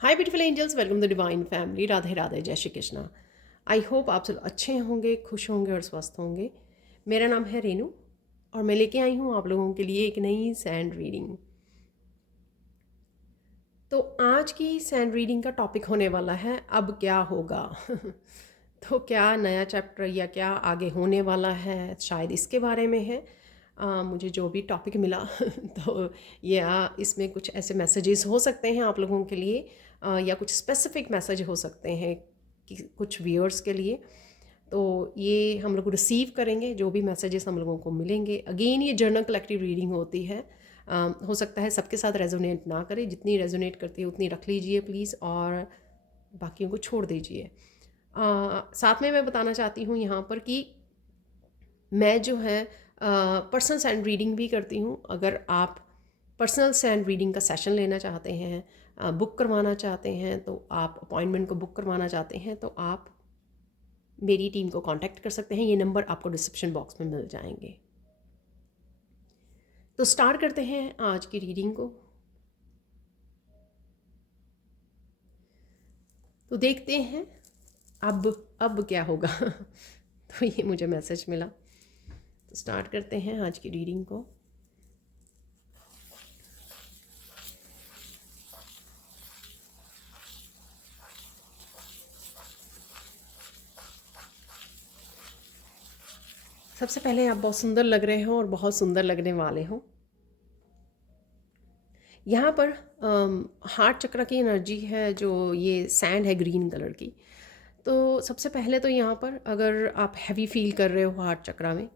Hi beautiful angels, welcome to divine family. Radhe Radhe, जय Shri Krishna. I hope आप सब अच्छे होंगे, खुश होंगे और स्वस्थ होंगे। मेरा नाम है रेनू और मैं लेके आई हूँ आप लोगों के लिए एक नई सैंड रीडिंग। तो आज की सैंड रीडिंग का टॉपिक होने वाला है अब क्या होगा। तो क्या नया चैप्टर या क्या आगे होने वाला है, शायद इसके बारे में है। मुझे जो भी टॉपिक मिला तो या इसमें कुछ ऐसे मैसेजेस हो सकते हैं आप लोगों के लिए, या कुछ स्पेसिफिक मैसेज हो सकते हैं कि कुछ व्यूअर्स के लिए। तो ये हम लोग रिसीव करेंगे जो भी मैसेजेस हम लोगों को मिलेंगे। अगेन ये जर्नल कलेक्टिव रीडिंग होती है। हो सकता है सबके साथ रेजोनेट ना करे, जितनी रेजोनेट करती है उतनी रख लीजिए प्लीज़, और बाकियों को छोड़ दीजिए। साथ में मैं बताना चाहती हूँ यहाँ पर कि मैं जो है पर्सनल सैंड रीडिंग भी करती हूँ। अगर आप पर्सनल सैंड रीडिंग का सेशन लेना चाहते हैं, बुक करवाना चाहते हैं, तो आप अपॉइंटमेंट को बुक करवाना चाहते हैं तो आप मेरी टीम को कांटेक्ट कर सकते हैं। ये नंबर आपको डिस्क्रिप्शन बॉक्स में मिल जाएंगे। तो स्टार्ट करते हैं आज की रीडिंग को। तो देखते हैं अब क्या होगा। तो ये मुझे मैसेज मिला, तो स्टार्ट करते हैं आज की रीडिंग को। सबसे पहले आप बहुत सुंदर लग रहे हो और बहुत सुंदर लगने वाले हो। यहाँ पर हार्ट चक्र की एनर्जी है, जो ये सैंड है ग्रीन कलर की। तो सबसे पहले तो यहाँ पर अगर आप हैवी फील कर रहे हो हार्ट चक्र में,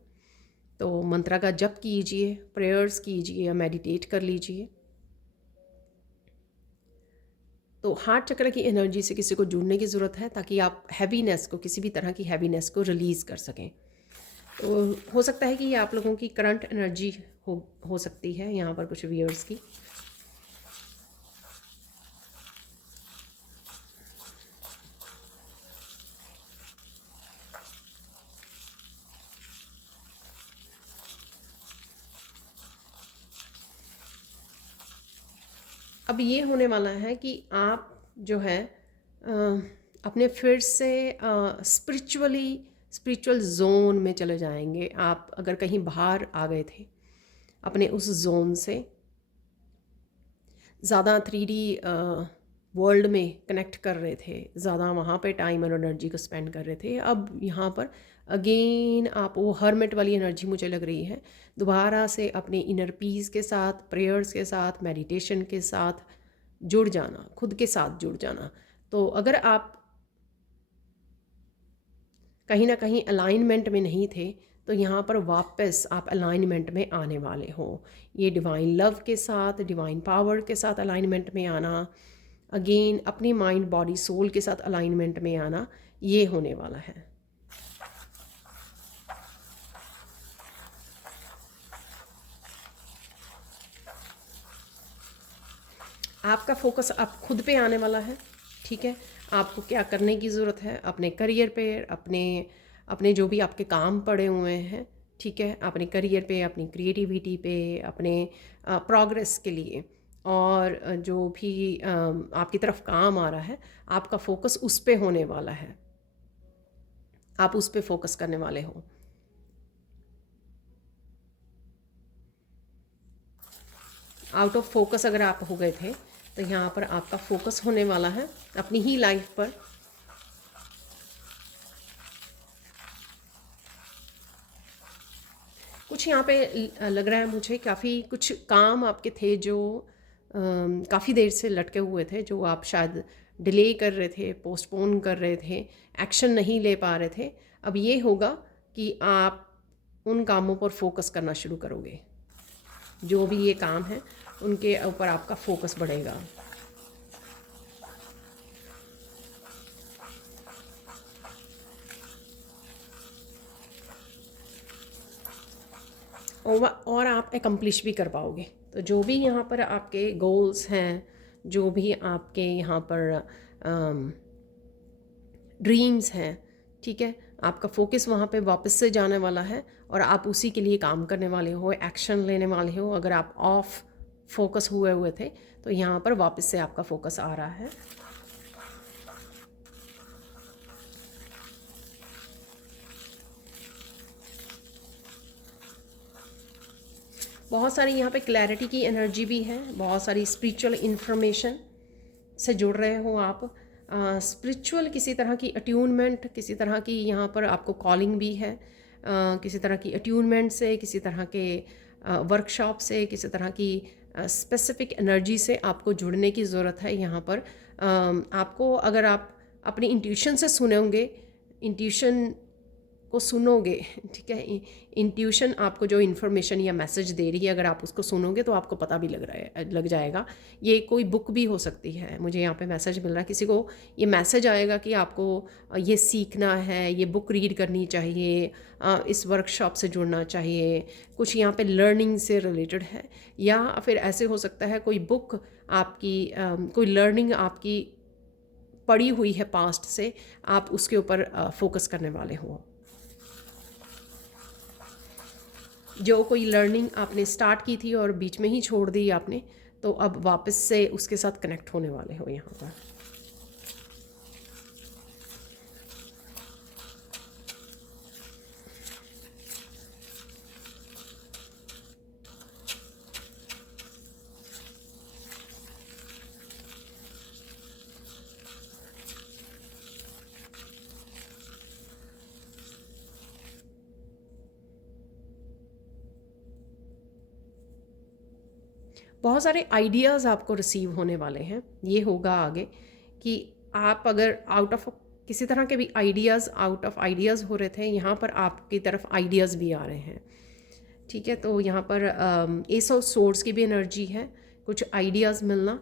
तो मंत्रा का जप कीजिए, प्रेयर्स कीजिए या मेडिटेट कर लीजिए। तो हार्ट चक्र की एनर्जी से किसी को जुड़ने की ज़रूरत है ताकि आप हैवीनेस को, किसी भी तरह की हैवीनेस को रिलीज़ कर सकें। तो हो सकता है कि ये आप लोगों की करंट एनर्जी हो सकती है यहाँ पर कुछ व्यूअर्स की। अब ये होने वाला है कि आप जो है अपने फिर से स्पिरिचुअल जोन में चले जाएंगे। आप अगर कहीं बाहर आ गए थे अपने उस जोन से, ज़्यादा 3D वर्ल्ड में कनेक्ट कर रहे थे, ज़्यादा वहाँ पे टाइम और एनर्जी को स्पेंड कर रहे थे, अब यहाँ पर अगेन आप वो हर्मिट वाली एनर्जी मुझे लग रही है, दोबारा से अपने इनर पीस के साथ, प्रेयर्स के साथ, मेडिटेशन के साथ जुड़ जाना, खुद के साथ जुड़ जाना। तो अगर आप कहीं ना कहीं अलाइनमेंट में नहीं थे तो यहाँ पर वापस आप अलाइनमेंट में आने वाले हो। ये डिवाइन लव के साथ, डिवाइन पावर के साथ अलाइनमेंट में आना, अगेन अपनी माइंड बॉडी सोल के साथ अलाइनमेंट में आना, ये होने वाला है। आपका फोकस आप खुद पे आने वाला है, ठीक है। आपको क्या करने की ज़रूरत है अपने करियर पे, अपने अपने जो भी आपके काम पड़े हुए हैं, ठीक है, अपने करियर पे, अपनी क्रिएटिविटी पे, अपने प्रोग्रेस के लिए, और जो भी आपकी तरफ काम आ रहा है, आपका फोकस उस पे होने वाला है। आप उस पे फोकस करने वाले हो। आउट ऑफ फोकस अगर आप हो गए थे तो यहाँ पर आपका फोकस होने वाला है अपनी ही लाइफ पर। कुछ यहाँ पे लग रहा है मुझे, काफ़ी कुछ काम आपके थे जो काफ़ी देर से लटके हुए थे, जो आप शायद डिले कर रहे थे, पोस्टपोन कर रहे थे, एक्शन नहीं ले पा रहे थे। अब ये होगा कि आप उन कामों पर फोकस करना शुरू करोगे। जो भी ये काम है उनके ऊपर आपका फोकस बढ़ेगा। और आप एकम्प्लिश भी कर पाओगे। तो जो भी यहाँ पर आपके गोल्स हैं, जो भी आपके यहाँ पर ड्रीम्स हैं, ठीक है, आपका फोकस वहाँ पे वापस से जाने वाला है और आप उसी के लिए काम करने वाले हो, एक्शन लेने वाले हो। अगर आप ऑफ फोकस हुए हुए थे, तो यहाँ पर वापस से आपका फोकस आ रहा है। बहुत सारी यहाँ पे क्लैरिटी की एनर्जी भी है, बहुत सारी स्पिरिचुअल इन्फॉर्मेशन से जुड़ रहे हो आप। स्पिरिचुअल किसी तरह की अट्यूनमेंट, किसी तरह की यहाँ पर आपको कॉलिंग भी है, किसी तरह की अट्यूनमेंट से, किसी तरह के वर्कशॉप से, किसी तरह की स्पेसिफिक एनर्जी से आपको जुड़ने की ज़रूरत है यहाँ पर। आपको अगर आप अपनी इंट्यूशन से सुनोगे, इंट्यूशन को सुनोगे, ठीक है, इंट्यूशन आपको जो इन्फॉर्मेशन या मैसेज दे रही है, अगर आप उसको सुनोगे तो आपको पता भी लग जाएगा। ये कोई बुक भी हो सकती है। मुझे यहाँ पे मैसेज मिल रहा है, किसी को ये मैसेज आएगा कि आपको ये सीखना है, ये बुक रीड करनी चाहिए, इस वर्कशॉप से जुड़ना चाहिए, कुछ यहाँ पे लर्निंग से रिलेटेड है। या फिर ऐसे हो सकता है कोई बुक आपकी, कोई लर्निंग आपकी पड़ी हुई है पास्ट से, आप उसके ऊपर फोकस करने वाले हो। जो कोई लर्निंग आपने स्टार्ट की थी और बीच में ही छोड़ दी आपने, तो अब वापस से उसके साथ कनेक्ट होने वाले हो यहाँ पर। बहुत सारे आइडियाज़ आपको रिसीव होने वाले हैं। ये होगा आगे कि आप अगर आउट ऑफ किसी तरह के भी आइडियाज़, आउट ऑफ आइडियाज़ हो रहे थे, यहाँ पर आपकी तरफ आइडियाज़ भी आ रहे हैं, ठीक है। तो यहाँ पर एस ऑफ सोर्ड्स की भी एनर्जी है, कुछ आइडियाज़ मिलना।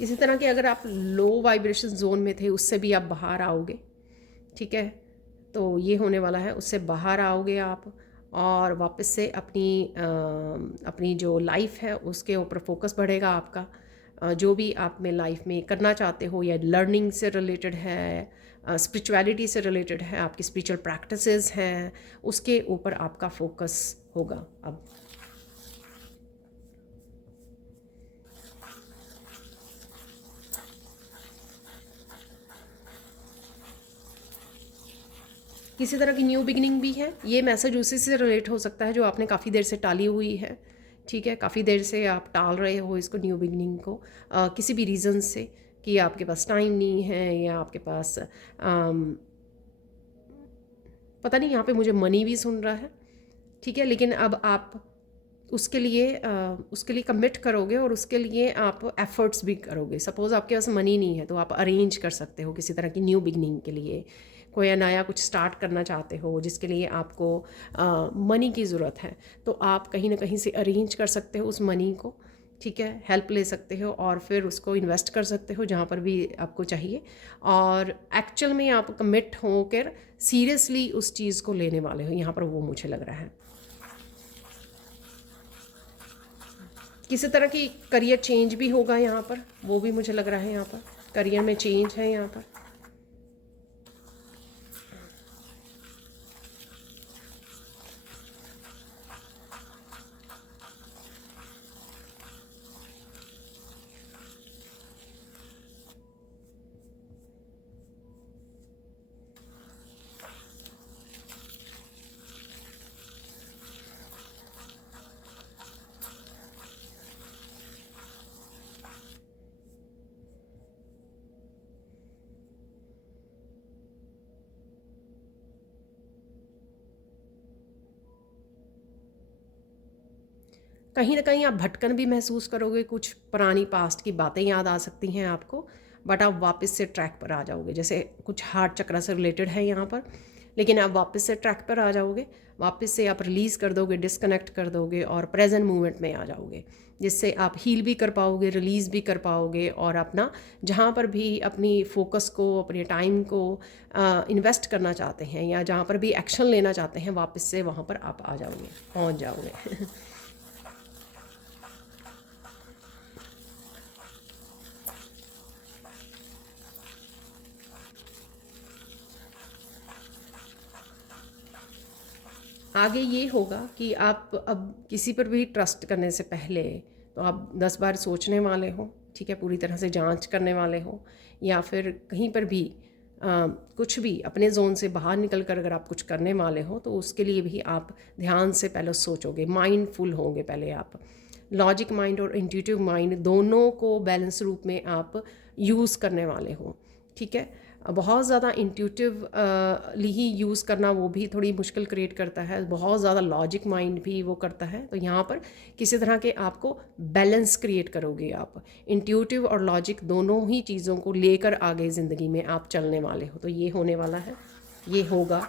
इसी तरह के अगर आप लो वाइब्रेशन जोन में थे, उससे भी आप बाहर आओगे, ठीक है। तो ये होने वाला है, उससे बाहर आओगे आप और वापस से अपनी जो लाइफ है उसके ऊपर फोकस बढ़ेगा आपका। जो भी आप में लाइफ में करना चाहते हो, या लर्निंग से रिलेटेड है, स्पिरिचुअलिटी से रिलेटेड है, आपकी स्पिरिचुअल प्रैक्टिसेस हैं, उसके ऊपर आपका फोकस होगा अब। किसी तरह की न्यू बिगिनिंग भी है। ये मैसेज उसी से रिलेट हो सकता है जो आपने काफ़ी देर से टाली हुई है, ठीक है। काफ़ी देर से आप टाल रहे हो इसको, न्यू बिगिनिंग को, किसी भी रीज़न से, कि आपके पास टाइम नहीं है, या आपके पास पता नहीं, यहाँ पे मुझे मनी भी सुन रहा है, ठीक है। लेकिन अब आप उसके लिए कमिट करोगे और उसके लिए आप एफर्ट्स भी करोगे। सपोज़ आपके पास मनी नहीं है, तो आप अरेंज कर सकते हो किसी तरह की न्यू बिगनिंग के लिए, कोई नया कुछ स्टार्ट करना चाहते हो जिसके लिए आपको मनी की ज़रूरत है, तो आप कहीं ना कहीं से अरेंज कर सकते हो उस मनी को, ठीक है। हेल्प ले सकते हो और फिर उसको इन्वेस्ट कर सकते हो जहाँ पर भी आपको चाहिए, और एक्चुअल में आप कमिट होकर सीरियसली उस चीज़ को लेने वाले हो, यहाँ पर वो मुझे लग रहा है। किसी तरह की करियर चेंज भी होगा यहाँ पर, वो भी मुझे लग रहा है। यहाँ पर करियर में चेंज है यहाँ पर। कहीं ना कहीं आप भटकन भी महसूस करोगे, कुछ पुरानी पास्ट की बातें याद आ सकती हैं आपको, बट आप वापस से ट्रैक पर आ जाओगे। जैसे कुछ हार्ट चक्र से रिलेटेड है यहाँ पर, लेकिन आप वापस से ट्रैक पर आ जाओगे, वापस से आप रिलीज़ कर दोगे, डिस्कनेक्ट कर दोगे और प्रेजेंट मोमेंट में आ जाओगे, जिससे आप हील भी कर पाओगे, रिलीज़ भी कर पाओगे, और अपना जहाँ पर भी अपनी फोकस को, अपने टाइम को इन्वेस्ट करना चाहते हैं, या जहाँ पर भी एक्शन लेना चाहते हैं, वापस से वहाँ पर आप आ जाओगे, पहुँच जाओगे। आगे ये होगा कि आप अब किसी पर भी ट्रस्ट करने से पहले तो आप 10 बार सोचने वाले हो, ठीक है, पूरी तरह से जांच करने वाले हो, या फिर कहीं पर भी कुछ भी अपने जोन से बाहर निकल कर अगर आप कुछ करने वाले हो तो उसके लिए भी आप ध्यान से पहले सोचोगे, माइंडफुल होंगे पहले आप। लॉजिक माइंड और इंट्यूटिव माइंड दोनों को बैलेंस रूप में आप यूज़ करने वाले हो, ठीक है। बहुत ज़्यादा इंट्यूटिवली ही यूज़ करना वो भी थोड़ी मुश्किल क्रिएट करता है, बहुत ज़्यादा लॉजिक माइंड भी वो करता है। तो यहाँ पर किसी तरह के आपको बैलेंस क्रिएट करोगे आप, इंट्यूटिव और लॉजिक दोनों ही चीज़ों को लेकर आगे ज़िंदगी में आप चलने वाले हो। तो ये होने वाला है, ये होगा।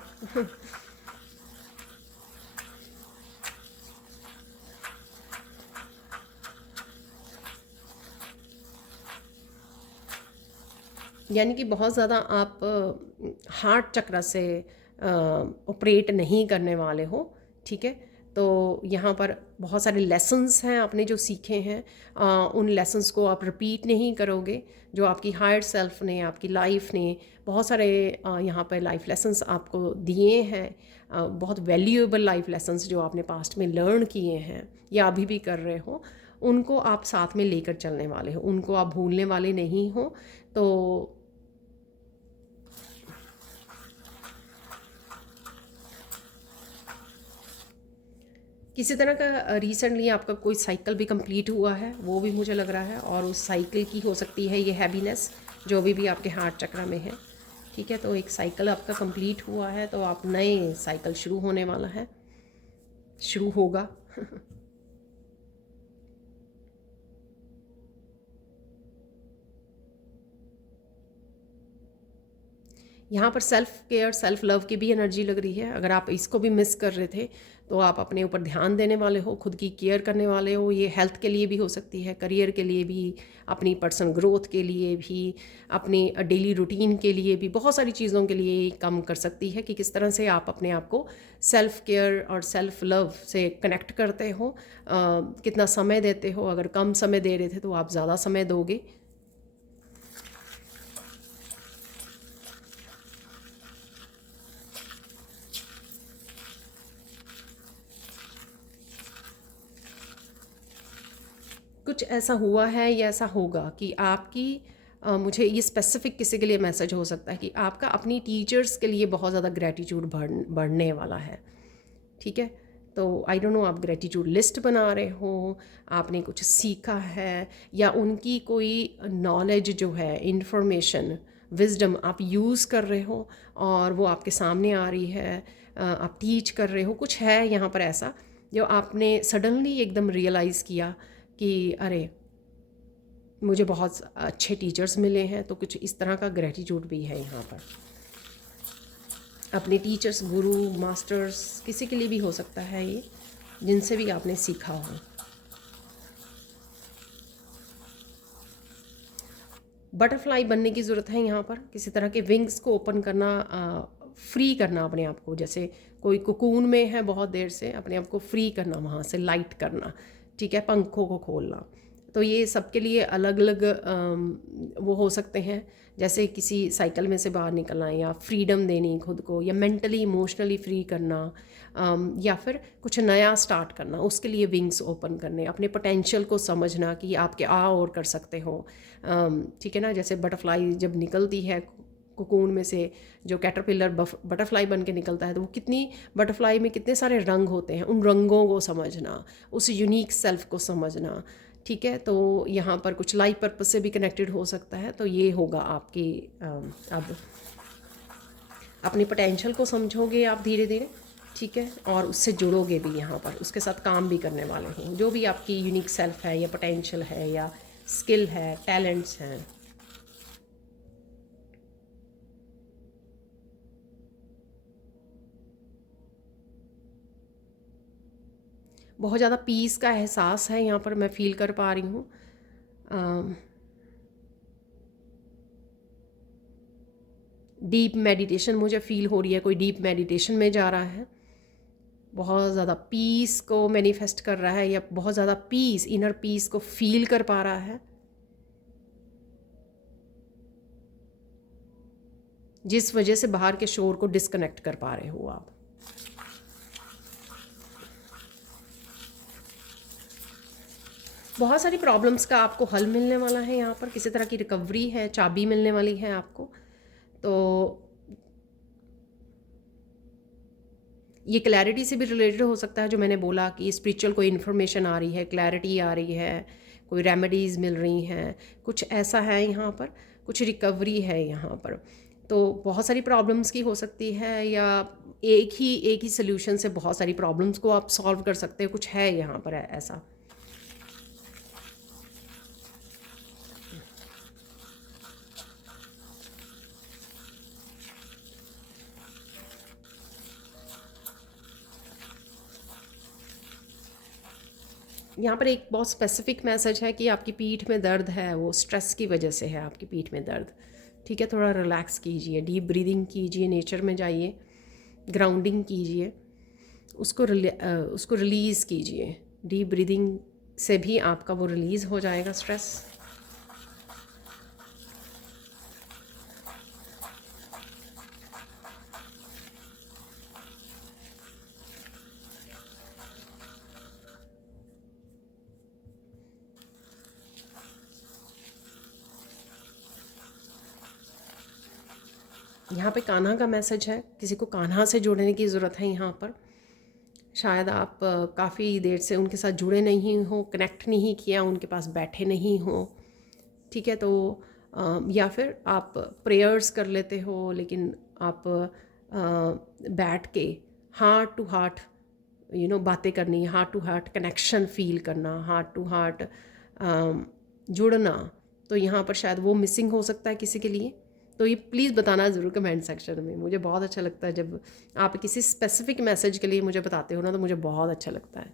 यानी कि बहुत ज़्यादा आप हार्ट चक्र से ऑपरेट नहीं करने वाले हो, ठीक है। तो यहाँ पर बहुत सारे लेसन्स हैं आपने जो सीखे हैं, उन लेसन्स को आप रिपीट नहीं करोगे। जो आपकी हायर सेल्फ ने, आपकी लाइफ ने बहुत सारे यहाँ पर लाइफ लेसन्स आपको दिए हैं, बहुत वैल्यूएबल लाइफ लेसन्स जो आपने पास्ट में लर्न किए हैं या अभी भी कर रहे हो, उनको आप साथ में लेकर चलने वाले हो, उनको आप भूलने वाले नहीं हो। तो किसी तरह का रिसेंटली आपका कोई साइकिल भी कंप्लीट हुआ है, वो भी मुझे लग रहा है, और उस साइकिल की हो सकती है ये हैवीनेस जो भी आपके हार्ट चक्र में है, ठीक है। तो एक साइकिल आपका कंप्लीट हुआ है, तो आप नए साइकिल शुरू होने वाला है, शुरू होगा। यहाँ पर सेल्फ़ केयर, सेल्फ़ लव की भी एनर्जी लग रही है। अगर आप इसको भी मिस कर रहे थे तो आप अपने ऊपर ध्यान देने वाले हो, खुद की केयर करने वाले हो। ये हेल्थ के लिए भी हो सकती है, करियर के लिए भी, अपनी पर्सनल ग्रोथ के लिए भी, अपनी डेली रूटीन के लिए भी, बहुत सारी चीज़ों के लिए काम कर सकती है कि किस तरह से आप अपने आप को सेल्फ़ केयर और सेल्फ़ लव से कनेक्ट करते हो, कितना समय देते हो। अगर कम समय दे रहे थे तो आप ज़्यादा समय दोगे। कुछ ऐसा हुआ है या ऐसा होगा कि आपकी मुझे ये स्पेसिफिक किसी के लिए मैसेज हो सकता है कि आपका अपनी टीचर्स के लिए बहुत ज़्यादा ग्रैटिट्यूड बढ़ने वाला है, ठीक है। तो आई डोंट नो, आप ग्रैटिट्यूड लिस्ट बना रहे हो, आपने कुछ सीखा है, या उनकी कोई नॉलेज जो है, इंफॉर्मेशन, विजडम आप यूज़ कर रहे हो और वो आपके सामने आ रही है, आप टीच कर रहे हो। कुछ है यहाँ पर ऐसा जो आपने सडनली एकदम रियलाइज़ किया कि अरे मुझे बहुत अच्छे टीचर्स मिले हैं। तो कुछ इस तरह का ग्रैटिट्यूड भी है यहाँ पर, अपने टीचर्स, गुरु, मास्टर्स, किसी के लिए भी हो सकता है ये, जिनसे भी आपने सीखा हो। बटरफ्लाई बनने की ज़रूरत है यहाँ पर, किसी तरह के विंग्स को ओपन करना, फ्री करना अपने आप को। जैसे कोई कोकून में है बहुत देर से, अपने आप को फ्री करना, वहाँ से लाइट करना, ठीक है, पंखों को खोलना। तो ये सबके लिए अलग अलग वो हो सकते हैं। जैसे किसी साइकिल में से बाहर निकलना, या फ्रीडम देनी खुद को, या मेंटली इमोशनली फ्री करना, या फिर कुछ नया स्टार्ट करना, उसके लिए विंग्स ओपन करने, अपने पोटेंशियल को समझना कि आप क्या और कर सकते हो, ठीक है ना। जैसे बटरफ्लाई जब निकलती है कोकून में से, जो कैटरपिलर बटरफ्लाई बन के निकलता है, तो वो कितनी, बटरफ्लाई में कितने सारे रंग होते हैं, उन रंगों को समझना, उस यूनिक सेल्फ को समझना, ठीक है। तो यहाँ पर कुछ लाइफ पर्पस से भी कनेक्टेड हो सकता है। तो ये होगा आपकी, अब अपनी पोटेंशियल को समझोगे आप धीरे धीरे, ठीक है, और उससे जुड़ोगे भी, यहाँ पर उसके साथ काम भी करने वाले हो। जो भी आपकी यूनिक सेल्फ है, या पोटेंशियल है, या स्किल है, टैलेंट्स हैं। बहुत ज़्यादा पीस का एहसास है यहाँ पर, मैं फील कर पा रही हूँ। डीप मेडिटेशन मुझे फ़ील हो रही है, कोई डीप मेडिटेशन में जा रहा है, बहुत ज़्यादा पीस को मैनिफेस्ट कर रहा है, या बहुत ज़्यादा पीस, इनर पीस को फील कर पा रहा है, जिस वजह से बाहर के शोर को डिस्कनेक्ट कर पा रहे हो आप। बहुत सारी प्रॉब्लम्स का आपको हल मिलने वाला है यहाँ पर, किसी तरह की रिकवरी है, चाबी मिलने वाली है आपको। तो ये क्लैरिटी से भी रिलेटेड हो सकता है, जो मैंने बोला कि स्पिरिचुअल कोई इन्फॉर्मेशन आ रही है, क्लैरिटी आ रही है, कोई रेमेडीज़ मिल रही हैं, कुछ ऐसा है यहाँ पर, कुछ रिकवरी है यहाँ पर। तो बहुत सारी प्रॉब्लम्स की हो सकती है, या एक ही सोल्यूशन से बहुत सारी प्रॉब्लम्स को आप सॉल्व कर सकते हैं, कुछ है यहाँ पर ऐसा। यहाँ पर एक बहुत स्पेसिफिक मैसेज है कि आपकी पीठ में दर्द है, वो स्ट्रेस की वजह से है आपकी पीठ में दर्द। ठीक है, थोड़ा रिलैक्स कीजिए, डीप ब्रीदिंग कीजिए, नेचर में जाइए, ग्राउंडिंग कीजिए, उसको रिलीज़ कीजिए। डीप ब्रीदिंग से भी आपका वो रिलीज़ हो जाएगा स्ट्रेस। यहाँ पे कान्हा का मैसेज है, किसी को कान्हा से जोड़ने की ज़रूरत है यहाँ पर। शायद आप काफ़ी देर से उनके साथ जुड़े नहीं हो, कनेक्ट नहीं किया, उनके पास बैठे नहीं हो। ठीक है, तो या फिर आप प्रेयर्स कर लेते हो, लेकिन आप बैठ के हार्ट टू हार्ट बातें करनी, heart to heart connection feel करना, हार्ट टू हार्ट जुड़ना। तो यहाँ पर शायद वो मिसिंग हो सकता है किसी के लिए। तो ये प्लीज़ बताना ज़रूर कमेंट सेक्शन में, मुझे बहुत अच्छा लगता है जब आप किसी स्पेसिफिक मैसेज के लिए मुझे बताते हो ना, तो मुझे बहुत अच्छा लगता है।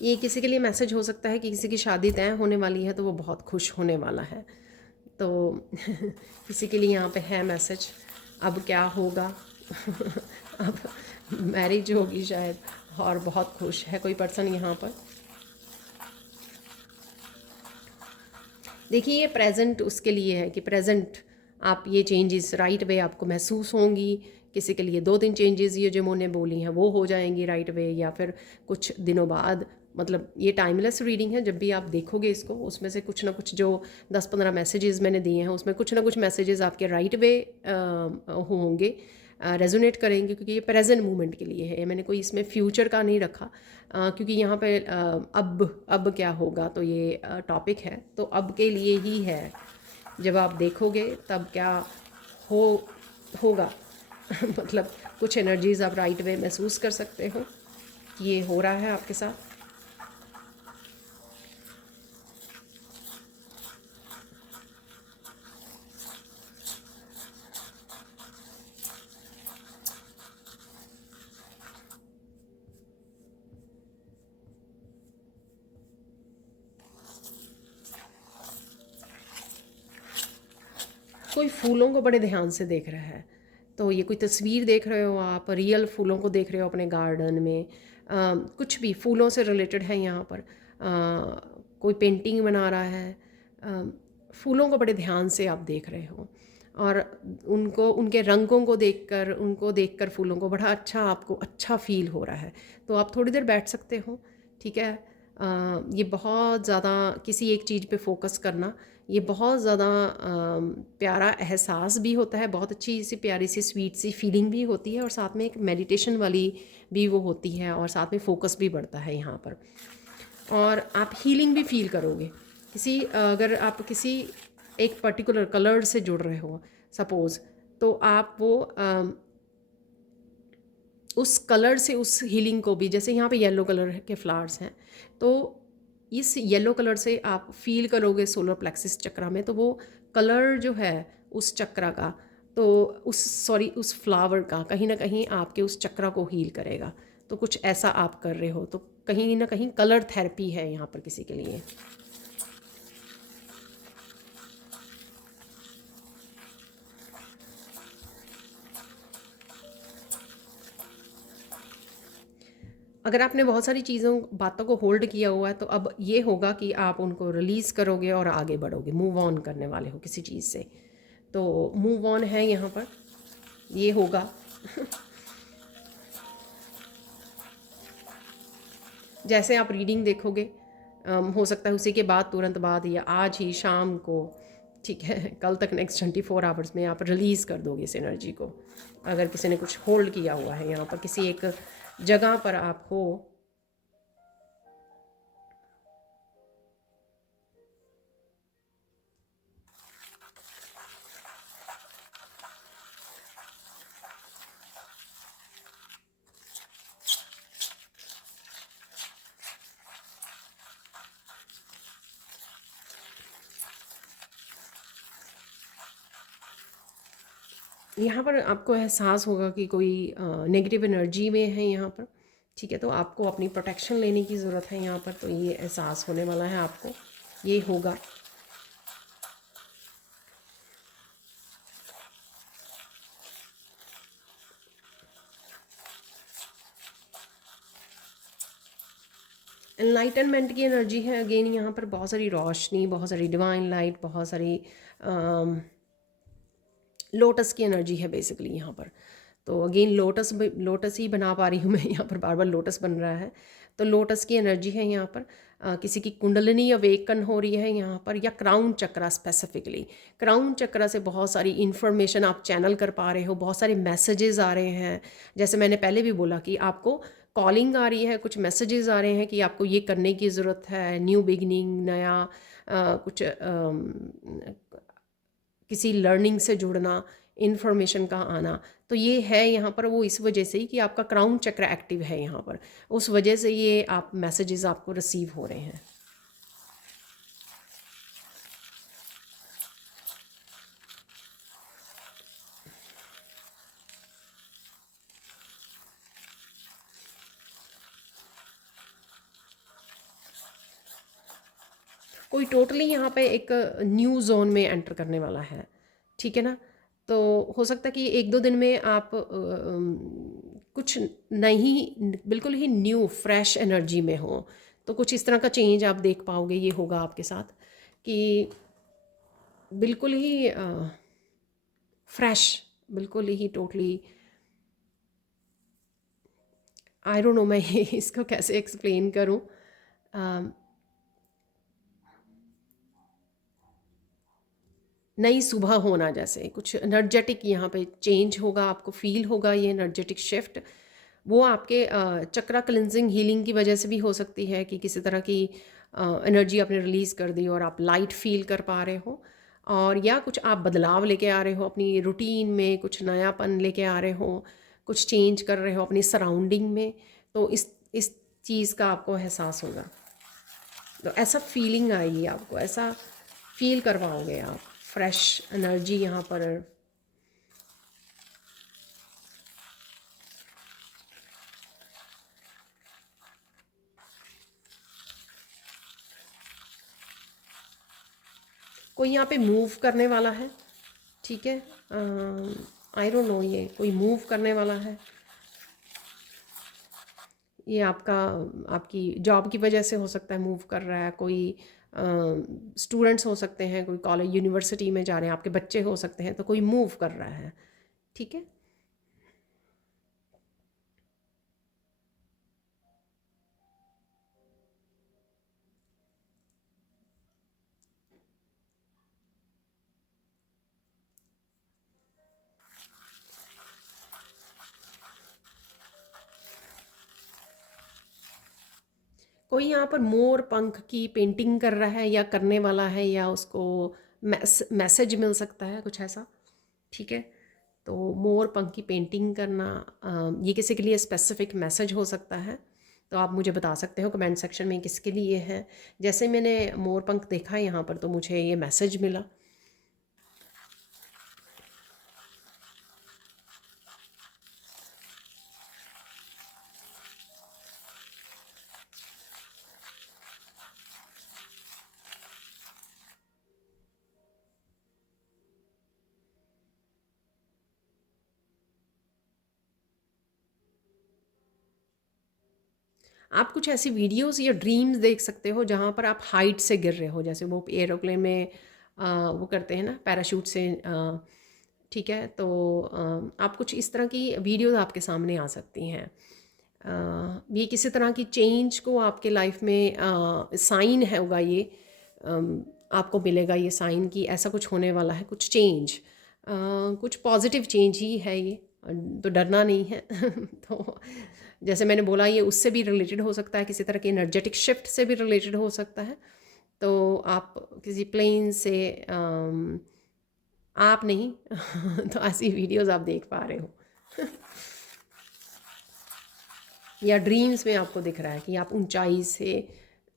ये किसी के लिए मैसेज हो सकता है कि किसी की शादी तय होने वाली है, तो वो बहुत खुश होने वाला है। तो किसी के लिए यहाँ पे है मैसेज, अब क्या होगा अब मैरिज होगी शायद, और बहुत खुश है कोई पर्सन यहाँ पर। देखिए, ये प्रेजेंट उसके लिए है कि प्रेजेंट आप ये चेंजेस राइट वे आपको महसूस होंगी। किसी के लिए 2-3 चेंजेस ये जो मैंने बोली हैं वो हो जाएंगी राइट वे, या फिर कुछ दिनों बाद। मतलब ये टाइमलेस रीडिंग है, जब भी आप देखोगे इसको, उसमें से कुछ ना कुछ जो 10-15 मैसेजेस मैंने दिए हैं, उसमें कुछ ना कुछ मैसेजेस आपके राइट वे होंगे, रेजोनेट करेंगे, क्योंकि ये प्रेजेंट मोमेंट के लिए है। मैंने कोई इसमें फ्यूचर का नहीं रखा, क्योंकि यहाँ पे अब क्या होगा, तो ये टॉपिक है तो अब के लिए ही है। जब आप देखोगे तब क्या हो होगा मतलब कुछ एनर्जीज़ आप राइट वे महसूस कर सकते हो कि ये हो रहा है आपके साथ। कोई फूलों को बड़े ध्यान से देख रहा है, तो ये कोई तस्वीर देख रहे हो आप, रियल फूलों को देख रहे हो अपने गार्डन में, कुछ भी फूलों से रिलेटेड है यहाँ पर। कोई पेंटिंग बना रहा है, फूलों को बड़े ध्यान से आप देख रहे हो, और उनको उनके रंगों को देखकर, उनको देखकर फूलों को बड़ा अच्छा, आपको अच्छा फील हो रहा है। तो आप थोड़ी देर बैठ सकते हो। ठीक है, ये बहुत ज़्यादा किसी एक चीज़ पे फोकस करना, ये बहुत ज़्यादा प्यारा एहसास भी होता है, बहुत अच्छी सी प्यारी सी स्वीट सी फीलिंग भी होती है, और साथ में एक मेडिटेशन वाली भी वो होती है, और साथ में फोकस भी बढ़ता है यहाँ पर, और आप हीलिंग भी फील करोगे। अगर आप किसी एक पर्टिकुलर कलर से जुड़ रहे हो सपोज़, तो आप वो उस कलर से उस हीलिंग को भी, जैसे यहाँ पे येलो कलर के फ्लावर्स हैं, तो इस येलो कलर से आप फील करोगे सोलर प्लेक्सिस चक्रा में, तो वो कलर जो है उस चक्रा का, तो उस फ्लावर का कहीं ना कहीं आपके उस चक्रा को हील करेगा। तो कुछ ऐसा आप कर रहे हो, तो कहीं ना कहीं कलर थेरेपी है यहाँ पर किसी के लिए। अगर आपने बहुत सारी चीज़ों बातों को होल्ड किया हुआ है तो अब ये होगा कि आप उनको रिलीज़ करोगे और आगे बढ़ोगे, मूव ऑन करने वाले हो किसी चीज़ से। तो मूव ऑन है यहाँ पर, ये होगा। जैसे आप रीडिंग देखोगे, हो सकता है उसी के बाद, तुरंत बाद या आज ही शाम को, ठीक है, कल तक नेक्स्ट 24 आवर्स में आप रिलीज़ कर दोगे इस एनर्जी को। अगर किसी ने कुछ होल्ड किया हुआ है यहाँ पर, किसी एक जगह पर आप हो, यहाँ पर आपको एहसास होगा कि कोई नेगेटिव एनर्जी में है यहाँ पर, ठीक है। तो आपको अपनी प्रोटेक्शन लेने की ज़रूरत है यहाँ पर, तो ये एहसास होने वाला है आपको, ये होगा। एनलाइटनमेंट की एनर्जी है अगेन यहाँ पर, बहुत सारी रोशनी, बहुत सारी डिवाइन लाइट, बहुत सारी लोटस की एनर्जी है बेसिकली यहाँ पर। तो अगेन लोटस, लोटस ही बना पा रही हूँ मैं यहाँ पर, बार बार लोटस बन रहा है। तो लोटस की एनर्जी है यहाँ पर। किसी की कुंडलिनी अवेकन हो रही है यहाँ पर, या क्राउन चक्रा स्पेसिफिकली। क्राउन चक्रा से बहुत सारी इन्फॉर्मेशन आप चैनल कर पा रहे हो, बहुत सारे मैसेजेस आ रहे हैं। जैसे मैंने पहले भी बोला कि आपको कॉलिंग आ रही है, कुछ मैसेजेस आ रहे हैं कि आपको ये करने की ज़रूरत है, न्यू बिगनिंग, नया कुछ किसी लर्निंग से जुड़ना, इन्फॉर्मेशन का आना। तो ये है यहाँ पर वो इस वजह से ही कि आपका क्राउन चक्र एक्टिव है यहाँ पर, उस वजह से ये आप मैसेजेस आपको रिसीव हो रहे हैं। कोई टोटली यहाँ पे एक न्यू जोन में एंटर करने वाला है, ठीक है ना। तो हो सकता है कि एक दो दिन में आप कुछ नहीं, बिल्कुल ही न्यू फ्रेश एनर्जी में हो। तो कुछ इस तरह का चेंज आप देख पाओगे, ये होगा आपके साथ कि बिल्कुल ही फ्रेश, बिल्कुल ही टोटली। आई डोंट नो मैं इसको कैसे एक्सप्लेन करूं। नई सुबह होना, जैसे कुछ एनर्जेटिक यहाँ पे चेंज होगा, आपको फील होगा ये एनर्जेटिक शिफ्ट। वो आपके चक्रा क्लिनजिंग हीलिंग की वजह से भी हो सकती है कि किसी तरह की एनर्जी आपने रिलीज़ कर दी और आप लाइट फील कर पा रहे हो, और या कुछ आप बदलाव लेके आ रहे हो अपनी रूटीन में, कुछ नयापन लेके आ रहे हो, कुछ चेंज कर रहे हो अपनी सराउंडिंग में। तो इस चीज़ का आपको एहसास होगा, तो ऐसा फीलिंग आएगी आपको, ऐसा फील करवाओगे आप, फ्रेश एनर्जी यहाँ पर। कोई यहाँ पे मूव करने वाला है, ठीक है। आई डोंट नो, ये कोई मूव करने वाला है, ये आपका, आपकी जॉब की वजह से हो सकता है मूव कर रहा है। कोई स्टूडेंट्स हो सकते हैं, कोई कॉलेज यूनिवर्सिटी में जा रहे हैं, आपके बच्चे हो सकते हैं, तो कोई मूव कर रहा है, ठीक है। कोई यहाँ पर मोर पंख की पेंटिंग कर रहा है या करने वाला है, या उसको मैसेज मिल सकता है कुछ ऐसा, ठीक है। तो मोर पंख की पेंटिंग करना, ये किसी के लिए स्पेसिफिक मैसेज हो सकता है। तो आप मुझे बता सकते हो कमेंट सेक्शन में किसके लिए है। जैसे मैंने मोर पंख देखा यहाँ पर, तो मुझे ये मैसेज मिला। आप कुछ ऐसी वीडियोस या ड्रीम्स देख सकते हो जहाँ पर आप हाइट से गिर रहे हो, जैसे वो एरोप्लेन में वो करते हैं ना पैराशूट से, ठीक है। तो आप कुछ इस तरह की वीडियोस आपके सामने आ सकती हैं। ये किसी तरह की चेंज को आपके लाइफ में साइन है होगा ये, आपको मिलेगा ये साइन कि ऐसा कुछ होने वाला है, कुछ चेंज, कुछ पॉजिटिव चेंज ही है ये, तो डरना नहीं है। तो जैसे मैंने बोला ये उससे भी रिलेटेड हो सकता है, किसी तरह की एनर्जेटिक शिफ्ट से भी रिलेटेड हो सकता है। तो आप किसी प्लेन से आप नहीं तो ऐसी वीडियोस आप देख पा रहे हो। या ड्रीम्स में आपको दिख रहा है कि आप ऊंचाई से,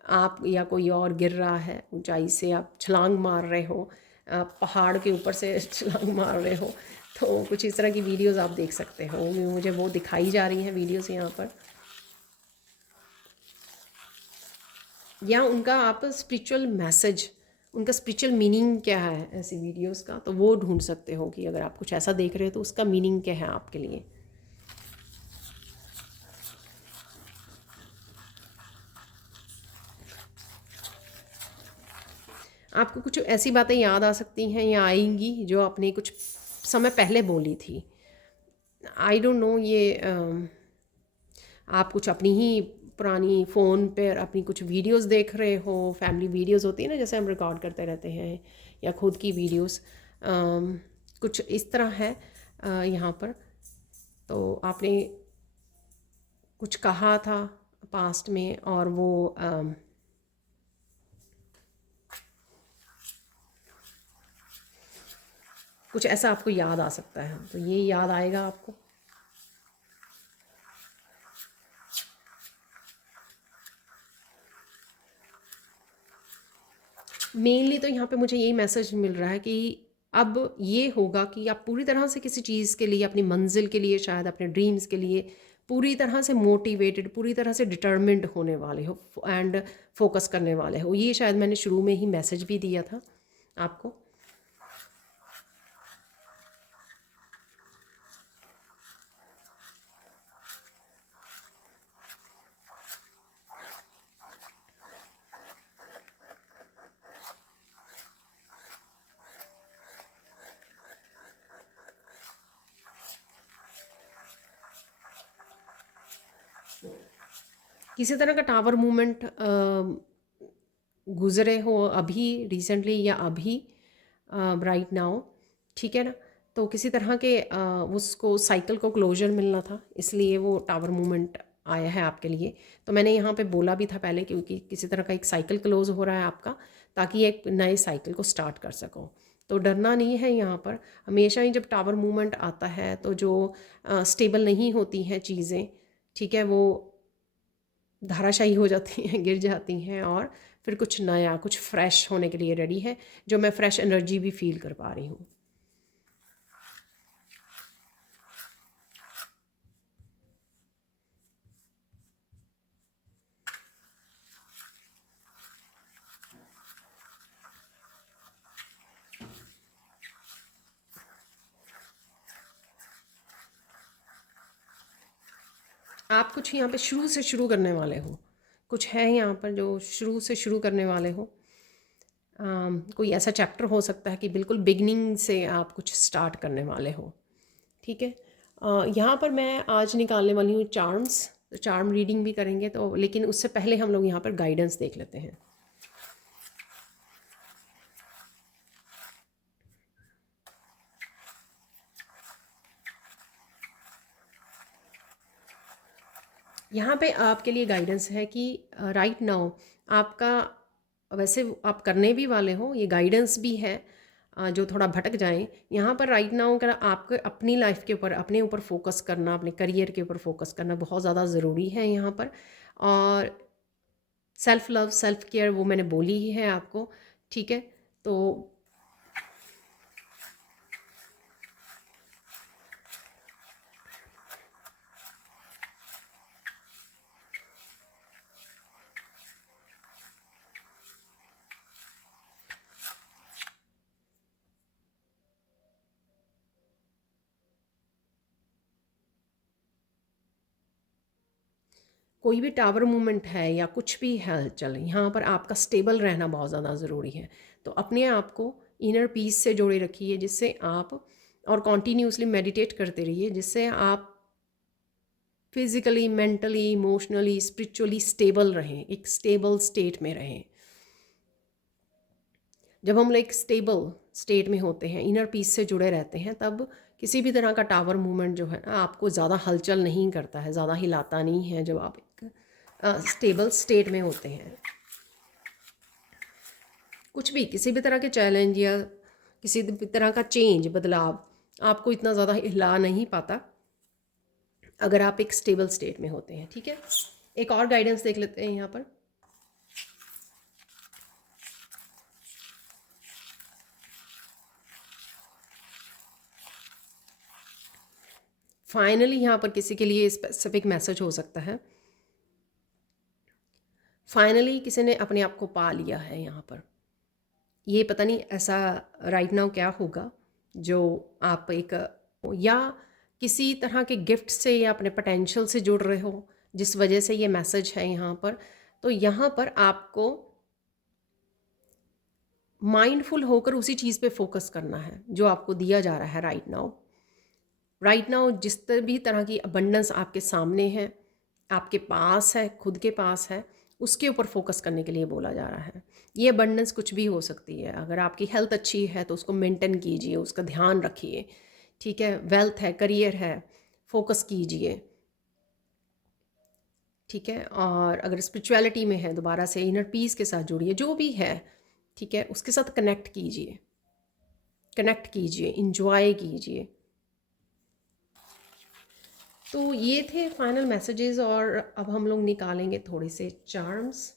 आप या कोई और गिर रहा है ऊंचाई से, आप छलांग मार रहे हो, पहाड़ के ऊपर से छलांग मार रहे हो। तो कुछ इस तरह की वीडियोस आप देख सकते हो, मुझे वो दिखाई जा रही हैं वीडियोस यहाँ पर। या उनका आप स्पिरिचुअल मैसेज, उनका स्पिरिचुअल मीनिंग क्या है ऐसी वीडियोस का, तो वो ढूंढ सकते हो कि अगर आप कुछ ऐसा देख रहे हो तो उसका मीनिंग क्या है आपके लिए। आपको कुछ ऐसी बातें याद आ सकती हैं या आएंगी जो आपने कुछ समय पहले बोली थी। आई डोंट नो, ये आप कुछ अपनी ही पुरानी फ़ोन पर अपनी कुछ वीडियोस देख रहे हो, फैमिली वीडियोस होती है ना जैसे हम रिकॉर्ड करते रहते हैं, या खुद की वीडियोस, कुछ इस तरह है यहाँ पर। तो आपने कुछ कहा था पास्ट में और वो कुछ ऐसा आपको याद आ सकता है, तो ये याद आएगा आपको। मेनली तो यहाँ पे मुझे यही मैसेज मिल रहा है कि अब ये होगा कि आप पूरी तरह से किसी चीज़ के लिए, अपनी मंजिल के लिए, शायद अपने ड्रीम्स के लिए पूरी तरह से मोटिवेटेड, पूरी तरह से डिटर्मिन्ड होने वाले हो एंड फोकस करने वाले हो। ये शायद मैंने शुरू में ही मैसेज भी दिया था आपको। किसी तरह का टावर मूवमेंट गुज़रे हो अभी रिसेंटली या अभी, राइट नाउ, ठीक है ना। तो किसी तरह के उसको साइकिल को क्लोजर मिलना था, इसलिए वो टावर मूवमेंट आया है आपके लिए। तो मैंने यहाँ पे बोला भी था पहले, क्योंकि किसी तरह का एक साइकिल क्लोज हो रहा है आपका, ताकि एक नए साइकिल को स्टार्ट कर सको। तो डरना नहीं है यहाँ पर। हमेशा ही जब टावर मूवमेंट आता है तो जो स्टेबल नहीं होती हैं चीज़ें, ठीक है, वो धाराशायी हो जाती हैं, गिर जाती हैं, और फिर कुछ नया, कुछ फ्रेश होने के लिए रेडी है, जो मैं फ्रेश एनर्जी भी फील कर पा रही हूँ। आप कुछ यहाँ पे शुरू से शुरू करने वाले हो, कुछ है यहाँ पर जो शुरू से शुरू करने वाले हो। कोई ऐसा चैप्टर हो सकता है कि बिल्कुल बिगनिंग से आप कुछ स्टार्ट करने वाले हो, ठीक है। यहाँ पर मैं आज निकालने वाली हूँ चार्म्स, तो चार्म रीडिंग भी करेंगे, तो लेकिन उससे पहले हम लोग यहाँ पर गाइडेंस देख लेते हैं। यहाँ पे आपके लिए गाइडेंस है कि राइट नाउ आपका, वैसे आप करने भी वाले हो, ये गाइडेंस भी है, जो थोड़ा भटक जाएं यहाँ पर। राइट नाउ अगर आपको अपनी लाइफ के ऊपर, अपने ऊपर फोकस करना, अपने करियर के ऊपर फोकस करना बहुत ज़्यादा ज़रूरी है यहाँ पर। और सेल्फ लव, सेल्फ केयर, वो मैंने बोली ही है आपको, ठीक है। तो कोई भी टावर मूवमेंट है या कुछ भी है चल, यहाँ पर आपका स्टेबल रहना बहुत ज़्यादा ज़रूरी है। तो अपने आप को इनर पीस से जोड़े रखिए, जिससे आप, और कॉन्टीन्यूसली मेडिटेट करते रहिए, जिससे आप physically, mentally, emotionally, spiritually stable रहें, एक स्टेबल स्टेट में रहें। जब हम लाइक स्टेबल स्टेट में होते हैं, इनर पीस से जुड़े रहते हैं, तब किसी भी तरह का टावर मूवमेंट जो है ना आपको ज़्यादा हलचल नहीं करता है, ज़्यादा हिलाता नहीं है, जब आप एक स्टेबल स्टेट में होते हैं। कुछ भी, किसी भी तरह के चैलेंज या किसी भी तरह का चेंज, बदलाव आपको इतना ज़्यादा हिला नहीं पाता अगर आप एक स्टेबल स्टेट में होते हैं। ठीक है, एक और गाइडेंस देख लेते हैं यहाँ पर। फाइनली यहाँ पर किसी के लिए स्पेसिफिक मैसेज हो सकता है। फाइनली किसी ने अपने आप को पा लिया है यहाँ पर। ये पता नहीं ऐसा राइट नाउ क्या होगा जो आप एक, या किसी तरह के गिफ्ट से या अपने पोटेंशियल से जुड़ रहे हो, जिस वजह से ये मैसेज है यहाँ पर। तो यहाँ पर आपको माइंडफुल होकर उसी चीज़ पे फोकस करना है जो आपको दिया जा रहा है राइट नाउ। राइट नाउ जिस भी तरह की अबंडेंस आपके सामने है, आपके पास है, खुद के पास है, उसके ऊपर फोकस करने के लिए बोला जा रहा है। ये अबंडेंस कुछ भी हो सकती है। अगर आपकी हेल्थ अच्छी है तो उसको मेंटेन कीजिए, उसका ध्यान रखिए। ठीक है, वेल्थ है, करियर है, फोकस कीजिए। ठीक है, और अगर स्पिरिचुअलिटी में है, दोबारा से इनर पीस के साथ जुड़िए, जो भी है। ठीक है, उसके साथ कनेक्ट कीजिए, कनेक्ट कीजिए, इंजॉय कीजिए। तो ये थे फाइनल मैसेजेस, और अब हम लोग निकालेंगे थोड़े से चार्म्स।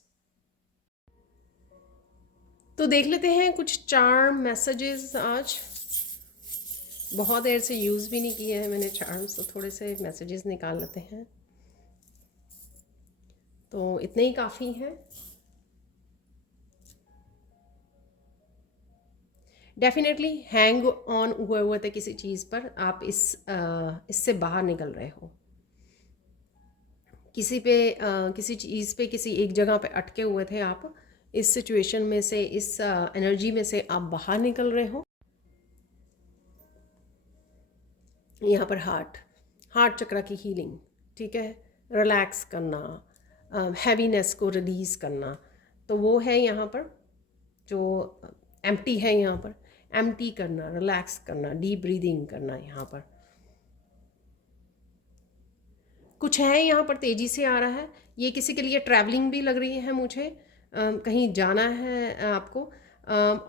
तो देख लेते हैं कुछ चार्म मैसेजेस। आज बहुत देर से यूज़ भी नहीं किए हैं मैंने चार्म्स, तो थोड़े से मैसेजेस निकाल लेते हैं। तो इतने ही काफ़ी हैं। डेफिनेटली हैंग ऑन हुए हुए थे किसी चीज़ पर, आप इससे बाहर निकल रहे हो। किसी पे किसी चीज़ पे, किसी एक जगह पे अटके हुए थे आप। इस सिचुएशन में से, इस एनर्जी में से आप बाहर निकल रहे हो। यहाँ पर हार्ट, हार्ट चक्र की हीलिंग। ठीक है, रिलैक्स करना, हैवीनेस को रिलीज़ करना। तो वो है यहाँ पर जो एम्प्टी है, यहाँ पर एम्प्टी करना, रिलैक्स करना, डीप ब्रीदिंग करना। यहाँ पर कुछ है, यहाँ पर तेज़ी से आ रहा है। ये किसी के लिए ट्रैवलिंग भी लग रही है मुझे, कहीं जाना है आपको।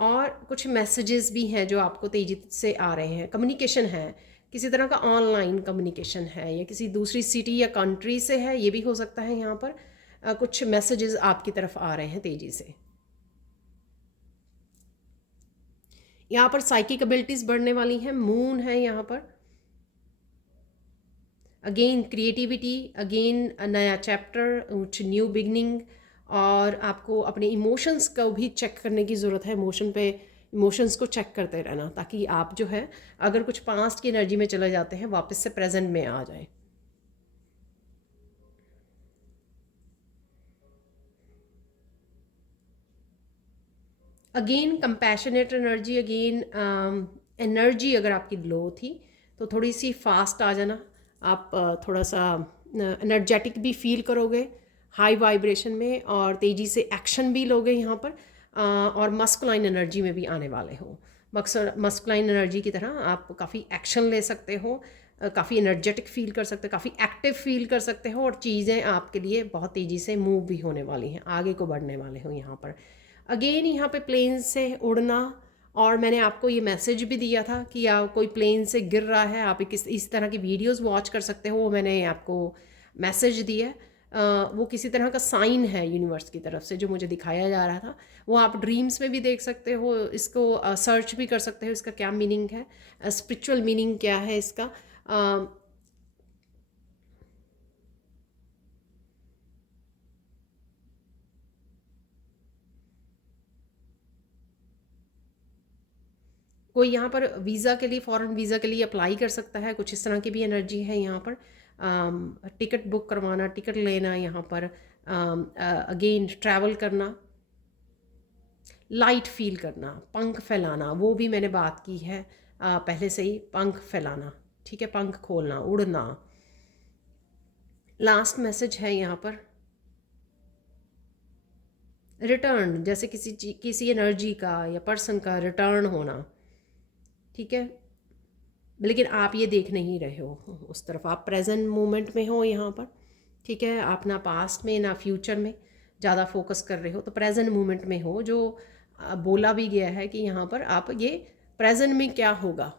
और कुछ मैसेजेस भी हैं जो आपको तेज़ी से आ रहे हैं। कम्युनिकेशन है, किसी तरह का ऑनलाइन कम्युनिकेशन है, या किसी दूसरी सिटी या कंट्री से है, ये भी हो सकता है। यहाँ पर कुछ मैसेजेस आपकी तरफ आ रहे हैं तेज़ी से। यहाँ पर साइकिक एबिलिटीज़ बढ़ने वाली हैं। मून है यहाँ पर। अगेन क्रिएटिविटी, अगेन नया चैप्टर, कुछ न्यू बिगनिंग। और आपको अपने इमोशंस को भी चेक करने की ज़रूरत है। इमोशंस को चेक करते रहना, ताकि आप जो है, अगर कुछ पास्ट की एनर्जी में चले जाते हैं, वापस से प्रेजेंट में आ जाए। Again compassionate energy, again energy अगर आपकी लो थी तो थोड़ी सी फास्ट आ जाना। आप थोड़ा सा एनर्जेटिक भी फील करोगे, हाई वाइब्रेशन में, और तेज़ी से एक्शन भी लोगे यहाँ पर। और मस्कुलाइन एनर्जी में भी आने वाले हो। मस्कुलाइन एनर्जी की तरह आप काफ़ी एक्शन ले सकते हो, काफ़ी एनर्जेटिक फील कर सकते हो, काफ़ी एक्टिव फील कर सकते हो, और चीज़ें आपके लिए बहुत तेज़ी से मूव भी होने वाली हैं, आगे को बढ़ने वाले हो यहाँ पर। अगेन यहाँ पे प्लेन से उड़ना। और मैंने आपको ये मैसेज भी दिया था कि या कोई प्लेन से गिर रहा है, आप इस तरह की वीडियोस वॉच कर सकते हो। वो मैंने आपको मैसेज दिया। वो किसी तरह का साइन है यूनिवर्स की तरफ से जो मुझे दिखाया जा रहा था। वो आप ड्रीम्स में भी देख सकते हो, इसको सर्च भी कर सकते हो, इसका क्या मीनिंग है, स्पिरिचुअल मीनिंग क्या है इसका। कोई यहाँ पर वीज़ा के लिए, फॉरेन वीज़ा के लिए अप्लाई कर सकता है, कुछ इस तरह की भी एनर्जी है यहाँ पर। टिकट बुक करवाना, टिकट लेना, यहाँ पर अगेन ट्रैवल करना, लाइट फील करना, पंख फैलाना, वो भी मैंने बात की है पहले से ही, पंख फैलाना, ठीक है, पंख खोलना, उड़ना। लास्ट मैसेज है यहाँ पर रिटर्न, जैसे किसी एनर्जी का या पर्सन का रिटर्न होना, ठीक है। लेकिन आप ये देख नहीं रहे हो उस तरफ, आप प्रेजेंट मोमेंट में हो यहाँ पर, ठीक है। आप ना पास्ट में ना फ्यूचर में ज़्यादा फोकस कर रहे हो, तो प्रेजेंट मोमेंट में हो। जो बोला भी गया है कि यहाँ पर आप ये प्रेजेंट में क्या होगा,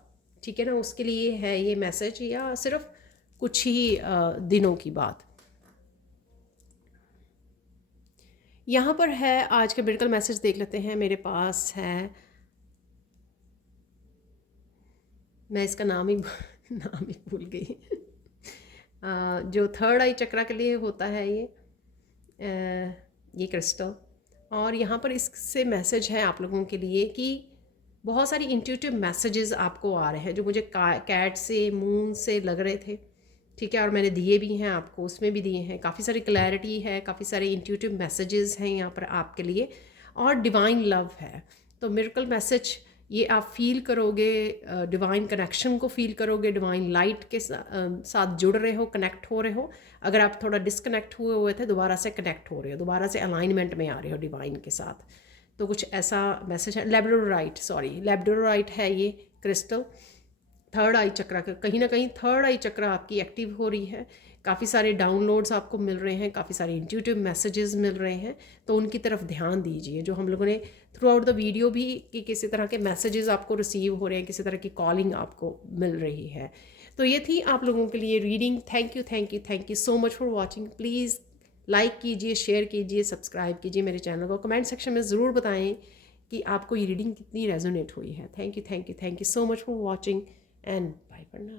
ठीक है ना, उसके लिए है ये मैसेज, या सिर्फ कुछ ही दिनों की बात। यहाँ पर है आज का मेडिकल मैसेज, देख लेते हैं। मेरे पास है, मैं इसका नाम ही नाम ही भूल गई जो थर्ड आई चक्रा के लिए होता है ये क्रिस्टल। और यहाँ पर इससे मैसेज है आप लोगों के लिए कि बहुत सारी इंट्यूटिव मैसेजेस आपको आ रहे हैं, जो मुझे कैट से, मून से लग रहे थे, ठीक है। और मैंने दिए भी हैं आपको, उसमें भी दिए हैं। काफ़ी सारी क्लैरिटी है, काफ़ी सारे इंट्यूटिव मैसेजेस हैं यहाँ पर आपके लिए, और डिवाइन लव है। तो मिरेकल मैसेज ये आप फील करोगे, डिवाइन कनेक्शन को फील करोगे, डिवाइन लाइट के साथ जुड़ रहे हो, कनेक्ट हो रहे हो। अगर आप थोड़ा डिस्कनेक्ट हुए थे, दोबारा से कनेक्ट हो रहे हो, दोबारा से अलाइनमेंट में आ रहे हो डिवाइन के साथ, तो कुछ ऐसा मैसेज है। लैब्रोराइट है ये क्रिस्टल, थर्ड आई चक्रा का, कहीं ना कहीं थर्ड आई चक्रा आपकी एक्टिव हो रही है। काफ़ी सारे डाउनलोड्स आपको मिल रहे हैं, काफ़ी सारे इंट्यूटिव मैसेजेस मिल रहे हैं, तो उनकी तरफ ध्यान दीजिए। जो हम लोगों ने थ्रू आउट द वीडियो भी कि किसी तरह के मैसेजेस आपको रिसीव हो रहे हैं, किसी तरह की कॉलिंग आपको मिल रही है। तो ये थी आप लोगों के लिए reading. Thank you so much for watching. Please like कीजिए, शेयर कीजिए, सब्सक्राइब कीजिए मेरे चैनल को। कमेंट सेक्शन में ज़रूर बताएं कि आपको ये रीडिंग कितनी रेजोनेट हुई है। Thank you so much for watching, and bye for now.